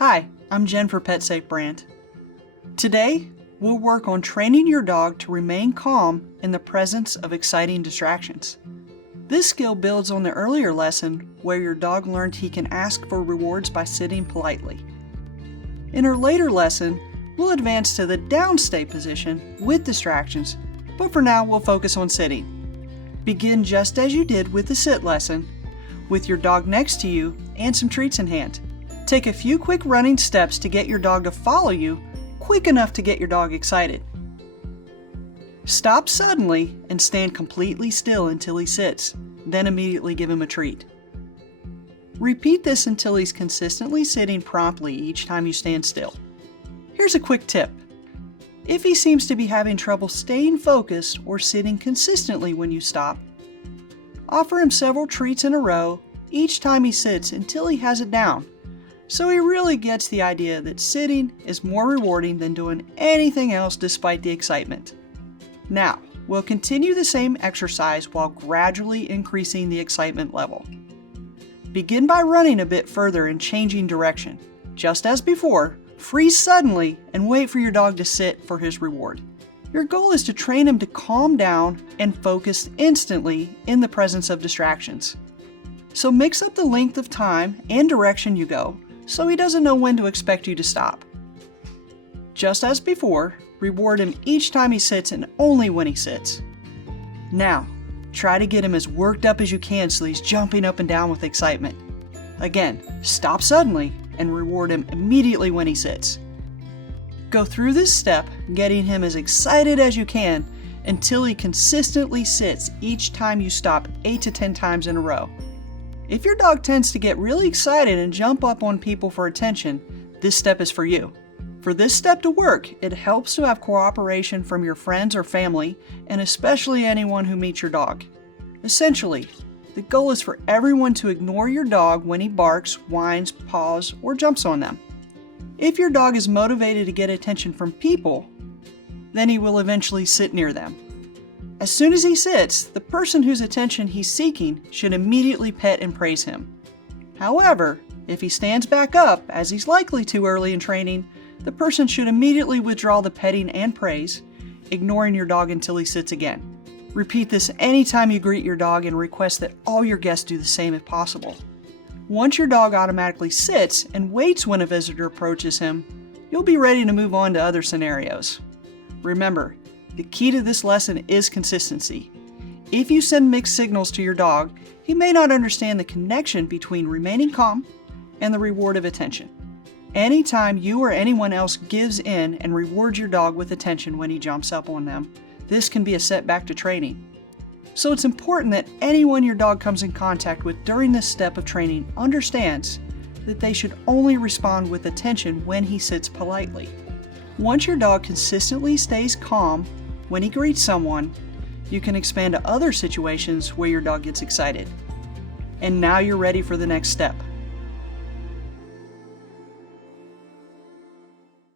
Hi, I'm Jen for PetSafe brand. Today, we'll work on training your dog to remain calm in the presence of exciting distractions. This skill builds on the earlier lesson where your dog learned he can ask for rewards by sitting politely. In our later lesson, we'll advance to the downstay position with distractions, but for now we'll focus on sitting. Begin just as you did with the sit lesson, with your dog next to you and some treats in hand. Take a few quick running steps to get your dog to follow you, quick enough to get your dog excited. Stop suddenly and stand completely still until he sits, then immediately give him a treat. Repeat this until he's consistently sitting promptly each time you stand still. Here's a quick tip. If he seems to be having trouble staying focused or sitting consistently when you stop, offer him several treats in a row each time he sits until he has it down, so he really gets the idea that sitting is more rewarding than doing anything else despite the excitement. Now, we'll continue the same exercise while gradually increasing the excitement level. Begin by running a bit further and changing direction. Just as before, freeze suddenly and wait for your dog to sit for his reward. Your goal is to train him to calm down and focus instantly in the presence of distractions. So mix up the length of time and direction you go so he doesn't know when to expect you to stop. Just as before, reward him each time he sits and only when he sits. Now, try to get him as worked up as you can so he's jumping up and down with excitement. Again, stop suddenly and reward him immediately when he sits. Go through this step, getting him as excited as you can until he consistently sits each time you stop 8 to 10 times in a row. If your dog tends to get really excited and jump up on people for attention, this step is for you. For this step to work, it helps to have cooperation from your friends or family, and especially anyone who meets your dog. Essentially, the goal is for everyone to ignore your dog when he barks, whines, paws, or jumps on them. If your dog is motivated to get attention from people, then he will eventually sit near them. As soon as he sits, the person whose attention he's seeking should immediately pet and praise him. However, if he stands back up, as he's likely to early in training, the person should immediately withdraw the petting and praise, ignoring your dog until he sits again. Repeat this anytime you greet your dog and request that all your guests do the same if possible. Once your dog automatically sits and waits when a visitor approaches him, you'll be ready to move on to other scenarios. Remember, the key to this lesson is consistency. If you send mixed signals to your dog, he may not understand the connection between remaining calm and the reward of attention. Anytime you or anyone else gives in and rewards your dog with attention when he jumps up on them, this can be a setback to training. So it's important that anyone your dog comes in contact with during this step of training understands that they should only respond with attention when he sits politely. Once your dog consistently stays calm when he greets someone, you can expand to other situations where your dog gets excited. And now you're ready for the next step.